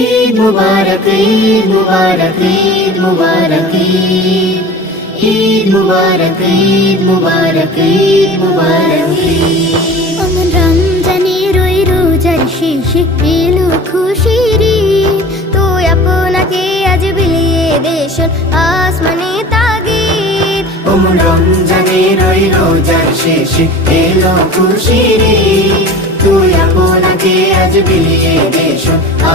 ঈদ মুবারক ঈদ মুবারক ঈদ মুবারক ঈদ মুবারক ঈদ মুবারক ঈদ মুবারক। অমন রমজানের ওই রোজার শেষে এলো খুশির ঈদ, তো আপনাকে আজ বিলিয়ে দেশন আসমানে তাগিদ। ওমন রমজানের ওই রোজার শেষে এলো খুশির ঈদ, তুই আপনাকে আজ বিলিয়ে দেশ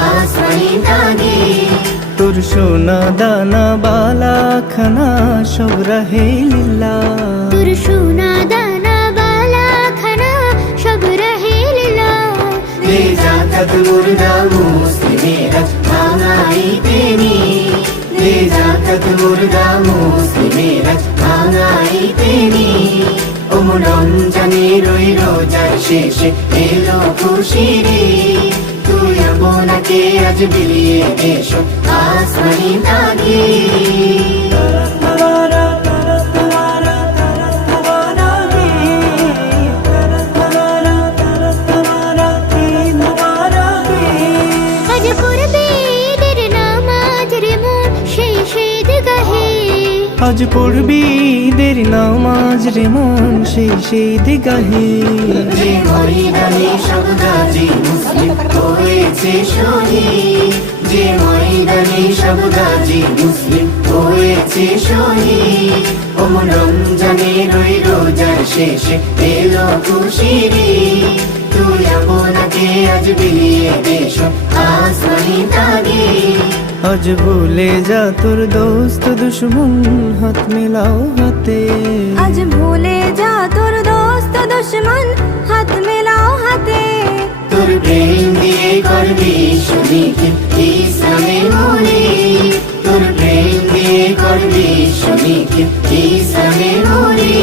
আসমানি তাগিদ। তোর সোনা দানা বালা খানা সব রহে লিল্লাহ, তোর সোনা দানা বালা খানা সব রহে লিল্লাহ। দে জাকাত মুর্দা মুসলিমেরা ভাঙাইতে নি, দে জাকাত মুর্দা মুসলিমেরা ভাঙাইতে নি। ওমন রমজানের ওই রোজার শেষে এলো খুশির ঈদ, তুই আপনাকে আজ বিলিয়ে দেশ আসমানি তাগিদ। আজ পড়বে ঈদের নামাজ রে মন সেই ঈদগাহে, আজ পড়বি ঈদের নামাজ রে মন সেই ঈদগাহে। যে ময়দানে সব গাজী মুসলিম হয়েছে শহীদ, যে ময়দানে সব গাজী মুসলিম হয়েছে শহীদ। ওমন রমজানের ওই রোজার শেষে এলো খুশির ঈদ, তুই আপনাকে আজ বিলিয়ে দেশ আসমানি তাগিদ। আজ ভুলে যা তোর দোস্ত দুশ্মন হাত মিলাও হাতে, আজ ভুলে যা তোর দোস্ত দুশ্মন হাত মেলাও হাতে। তোর প্রেম দিয়ে করবি শনিকে ইসলামে মনে, তোর প্রেম দিয়ে করবি শনিকে ইসলামে মনে।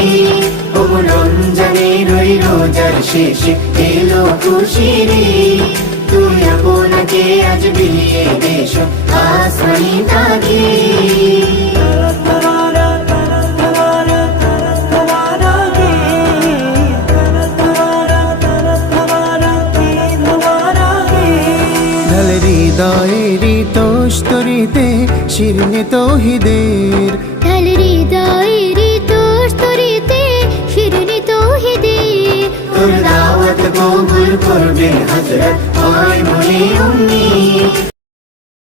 ওমন রমজানের ওই রোজার শেষে এলো খুশির ঈদ, তুই আপনাকে আজ বিলিয়ে দেশ আসমানি তাগিদ। ঢাল হৃদয়ের তোস্তরিতে শিরনে তৌহিদে,